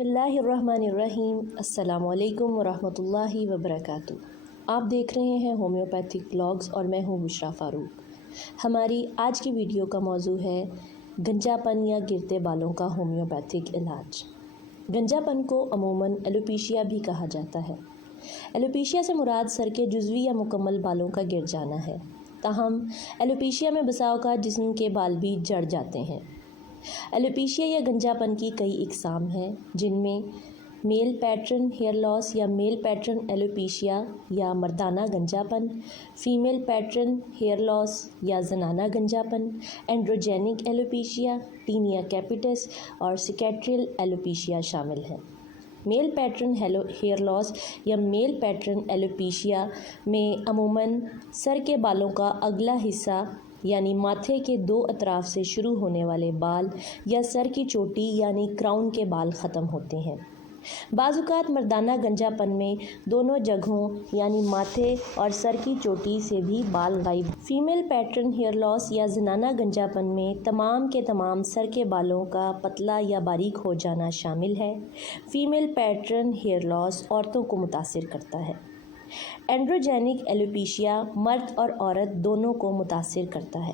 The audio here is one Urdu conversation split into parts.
بسم اللہ الرحمن الرحیم۔ السلام علیکم ورحمۃ اللہ وبرکاتہ۔ آپ دیکھ رہے ہیں ہومیوپیتھک بلاگز اور میں ہوں بشرا فاروق۔ ہماری آج کی ویڈیو کا موضوع ہے گنجا پن یا گرتے بالوں کا ہومیوپیتھک علاج۔ گنجا پن کو عموماً ایلوپیشیا بھی کہا جاتا ہے۔ ایلوپیشیا سے مراد سر کے جزوی یا مکمل بالوں کا گر جانا ہے، تاہم ایلوپیشیا میں بسا اوقات جسم کے بال بھی جڑ جاتے ہیں۔ ایلوپیشیا یا گنجا پن کی کئی اقسام ہیں، جن میں میل پیٹرن ہیئر لاس یا میل پیٹرن ایلوپیشیا یا مردانہ گنجا پن، فیمیل پیٹرن ہیئر لاس یا زنانہ گنجا پن، اینڈروجینک ایلوپیشیا، ٹینیا کیپیٹس اور سکیٹریل ایلوپیشیا شامل ہیں۔ میل پیٹرن ہیئر لاس یا میل پیٹرن ایلوپیشیا میں عموماً سر کے بالوں کا اگلا حصہ یعنی ماتھے کے دو اطراف سے شروع ہونے والے بال یا سر کی چوٹی یعنی کراؤن کے بال ختم ہوتے ہیں۔ بعض اوقات مردانہ گنجا پن میں دونوں جگہوں یعنی ماتھے اور سر کی چوٹی سے بھی بال غائب۔ فیمیل پیٹرن ہیئر لاس یا زنانہ گنجا پن میں تمام کے تمام سر کے بالوں کا پتلا یا باریک ہو جانا شامل ہے۔ فیمیل پیٹرن ہیئر لاس عورتوں کو متاثر کرتا ہے۔ اینڈروجینک ایلوپیشیا مرد اور عورت دونوں کو متاثر کرتا ہے۔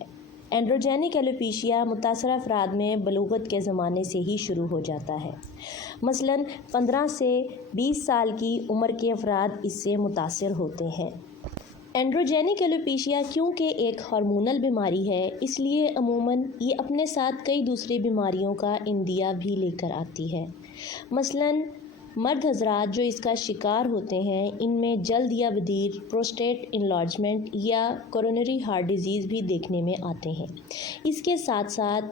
اینڈروجینک ایلوپیشیا متاثرہ افراد میں بلوغت کے زمانے سے ہی شروع ہو جاتا ہے، مثلاً 15 سے 20 سال کی عمر کے افراد اس سے متاثر ہوتے ہیں۔ اینڈروجینک ایلوپیشیا کیونکہ ایک ہارمونل بیماری ہے، اس لیے عموماً یہ اپنے ساتھ کئی دوسری بیماریوں کا اندیہ بھی لے کر آتی ہے۔ مثلاً مرد حضرات جو اس کا شکار ہوتے ہیں، ان میں جلد یا بدیر پروسٹیٹ انلارجمنٹ یا کورونری ہارٹ ڈیزیز بھی دیکھنے میں آتے ہیں۔ اس کے ساتھ ساتھ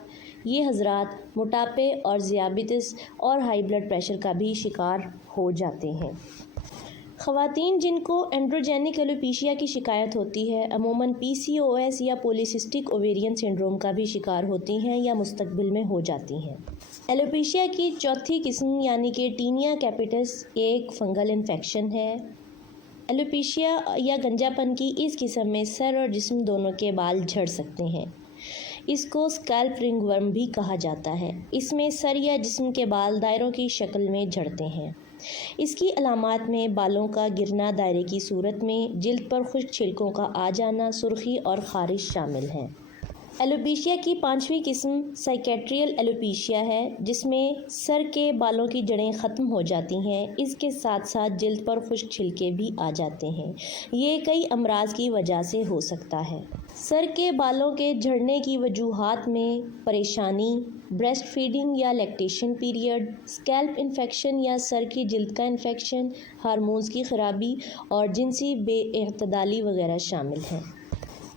یہ حضرات موٹاپے اور ذیابیطس اور ہائی بلڈ پریشر کا بھی شکار ہو جاتے ہیں۔ خواتین جن کو اینڈروجینک ایلوپیشیا کی شکایت ہوتی ہے، عموماً PCOS یا پولیسسٹک اوویرین سنڈروم کا بھی شکار ہوتی ہیں یا مستقبل میں ہو جاتی ہیں۔ ایلوپیشیا کی چوتھی قسم یعنی کہ ٹینیا کیپیٹس ایک فنگل انفیکشن ہے۔ ایلوپیشیا یا گنجا پن کی اس قسم میں سر اور جسم دونوں کے بال جھڑ سکتے ہیں۔ اس کو اسکیلپ رنگ ورم بھی کہا جاتا ہے۔ اس میں سر یا جسم کے بال دائروں کی شکل میں جھڑتے ہیں۔ اس کی علامات میں بالوں کا گرنا دائرے کی صورت میں، جلد پر خشک چھلکوں کا آ جانا، سرخی اور خارش شامل ہیں۔ ایلوپیشیا کی پانچویں قسم سائکیٹریل ایلوپیشیا ہے، جس میں سر کے بالوں کی جڑیں ختم ہو جاتی ہیں، اس کے ساتھ ساتھ جلد پر خشک چھلکے بھی آ جاتے ہیں۔ یہ کئی امراض کی وجہ سے ہو سکتا ہے۔ سر کے بالوں کے جھڑنے کی وجوہات میں پریشانی، بریسٹ فیڈنگ یا لیکٹیشن پیریڈ، اسکیلپ انفیکشن یا سر کی جلد کا انفیکشن، ہارمونز کی خرابی اور جنسی بے اعتدالی وغیرہ شامل ہیں۔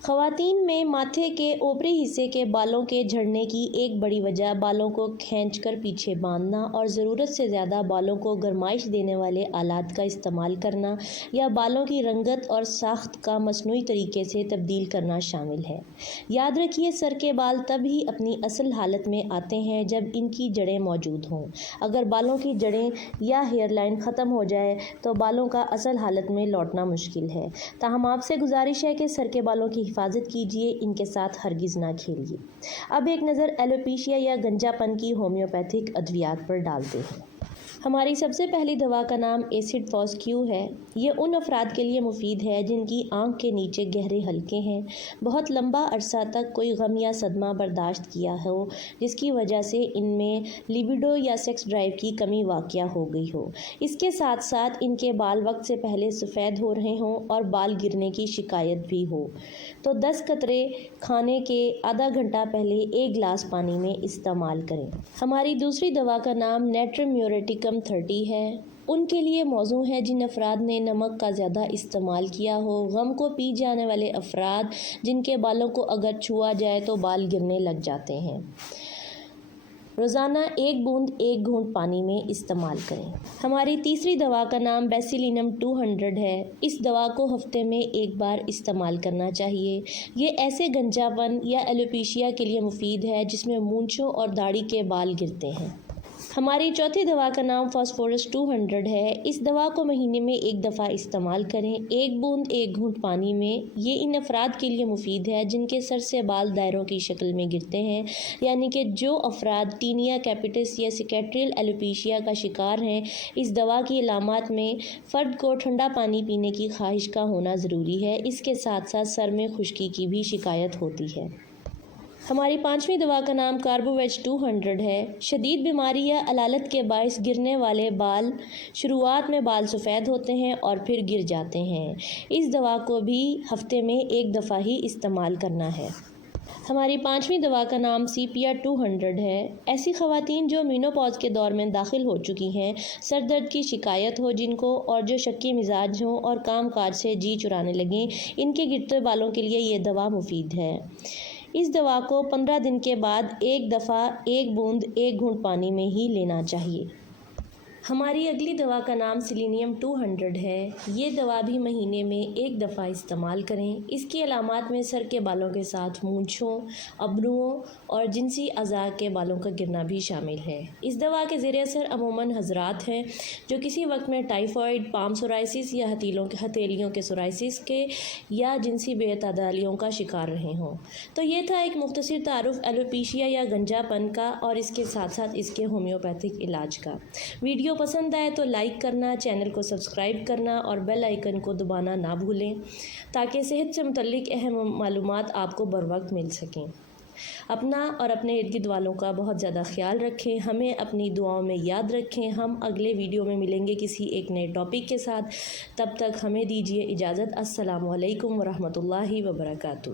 خواتین میں ماتھے کے اوپری حصے کے بالوں کے جھڑنے کی ایک بڑی وجہ بالوں کو کھینچ کر پیچھے باندھنا اور ضرورت سے زیادہ بالوں کو گرمائش دینے والے آلات کا استعمال کرنا یا بالوں کی رنگت اور ساخت کا مصنوعی طریقے سے تبدیل کرنا شامل ہے۔ یاد رکھیے، سر کے بال تب ہی اپنی اصل حالت میں آتے ہیں جب ان کی جڑیں موجود ہوں۔ اگر بالوں کی جڑیں یا ہیئر لائن ختم ہو جائے تو بالوں کا اصل حالت میں لوٹنا مشکل ہے۔ تاہم آپ سے گزارش ہے کہ سر کے بالوں کی حفاظت کیجیے، ان کے ساتھ ہرگز نہ کھیلیے۔ اب ایک نظر ایلوپیشیا یا گنجا پن کی ہومیوپیتھک ادویات پر ڈالتے ہیں۔ ہماری سب سے پہلی دوا کا نام ایسڈ فاس کیو ہے۔ یہ ان افراد کے لیے مفید ہے جن کی آنکھ کے نیچے گہرے حلقے ہیں، بہت لمبا عرصہ تک کوئی غم یا صدمہ برداشت کیا ہو جس کی وجہ سے ان میں لیبیڈو یا سیکس ڈرائیو کی کمی واقع ہو گئی ہو۔ اس کے ساتھ ساتھ ان کے بال وقت سے پہلے سفید ہو رہے ہوں اور بال گرنے کی شکایت بھی ہو تو 10 قطرے کھانے کے آدھا گھنٹہ پہلے ایک گلاس پانی میں استعمال کریں۔ ہماری دوسری دوا کا نام نیٹرم میوریٹیکم 30 ہے۔ ان کے لیے موزوں ہے جن افراد نے نمک کا زیادہ استعمال کیا ہو، غم کو پی جانے والے افراد جن کے بالوں کو اگر چھوا جائے تو بال گرنے لگ جاتے ہیں۔ روزانہ 1 بوند 1 گھونٹ پانی میں استعمال کریں۔ ہماری تیسری دوا کا نام بیسیلینم 200 ہے۔ اس دوا کو ہفتے میں 1 بار استعمال کرنا چاہیے۔ یہ ایسے گنجا پن یا ایلوپیشیا کے لیے مفید ہے جس میں مونچھوں اور داڑھی کے بال گرتے ہیں۔ ہماری چوتھی دوا کا نام فاسفورس 200 ہے۔ اس دوا کو مہینے میں ایک دفعہ استعمال کریں، 1 بوند 1 گھونٹ پانی میں۔ یہ ان افراد کے لیے مفید ہے جن کے سر سے بال دائروں کی شکل میں گرتے ہیں، یعنی کہ جو افراد ٹینیا کیپٹس یا سیکیٹریل ایلوپیشیا کا شکار ہیں۔ اس دوا کی علامات میں فرد کو ٹھنڈا پانی پینے کی خواہش کا ہونا ضروری ہے، اس کے ساتھ ساتھ سر میں خشکی کی بھی شکایت ہوتی ہے۔ ہماری 5ویں دوا کا نام کاربوویج 200 ہے۔ شدید بیماری یا علالت کے باعث گرنے والے بال، شروعات میں بال سفید ہوتے ہیں اور پھر گر جاتے ہیں۔ اس دوا کو بھی ہفتے میں ایک دفعہ ہی استعمال کرنا ہے۔ ہماری 5ویں دوا کا نام سیپیا 200 ہے۔ ایسی خواتین جو مینوپاز کے دور میں داخل ہو چکی ہیں، سر درد کی شکایت ہو جن کو، اور جو شکی مزاج ہوں اور کام کاج سے جی چرانے لگیں، ان کے گرتے بالوں کے لیے یہ دوا مفید ہے۔ اس دوا کو 15 دن کے بعد ایک دفعہ 1 بوند 1 گھونٹ پانی میں ہی لینا چاہیے۔ ہماری اگلی دوا کا نام سیلینیم 200 ہے۔ یہ دوا بھی مہینے میں ایک دفعہ استعمال کریں۔ اس کی علامات میں سر کے بالوں کے ساتھ مونچھوں، ابروؤں اور جنسی اعضاء کے بالوں کا گرنا بھی شامل ہے۔ اس دوا کے زیر اثر عموماً حضرات ہیں جو کسی وقت میں ٹائیفائڈ، پام سورائسس یا ہتھیلیوں کے سورائسس کے یا جنسی بے اعتدالیوں کا شکار رہے ہوں۔ تو یہ تھا ایک مختصر تعارف ایلوپیشیا یا گنجا پن کا اور اس کے ساتھ ساتھ اس کے ہومیوپیتھک علاج کا۔ ویڈیو پسند آئے تو لائک کرنا، چینل کو سبسکرائب کرنا اور بیل آئیکن کو دبانا نہ بھولیں تاکہ صحت سے متعلق اہم معلومات آپ کو بروقت مل سکیں۔ اپنا اور اپنے ارد گرد والوں کا بہت زیادہ خیال رکھیں، ہمیں اپنی دعاؤں میں یاد رکھیں۔ ہم اگلے ویڈیو میں ملیں گے کسی ایک نئے ٹاپک کے ساتھ، تب تک ہمیں دیجیے اجازت۔ السلام علیکم ورحمۃ اللہ وبرکاتہ۔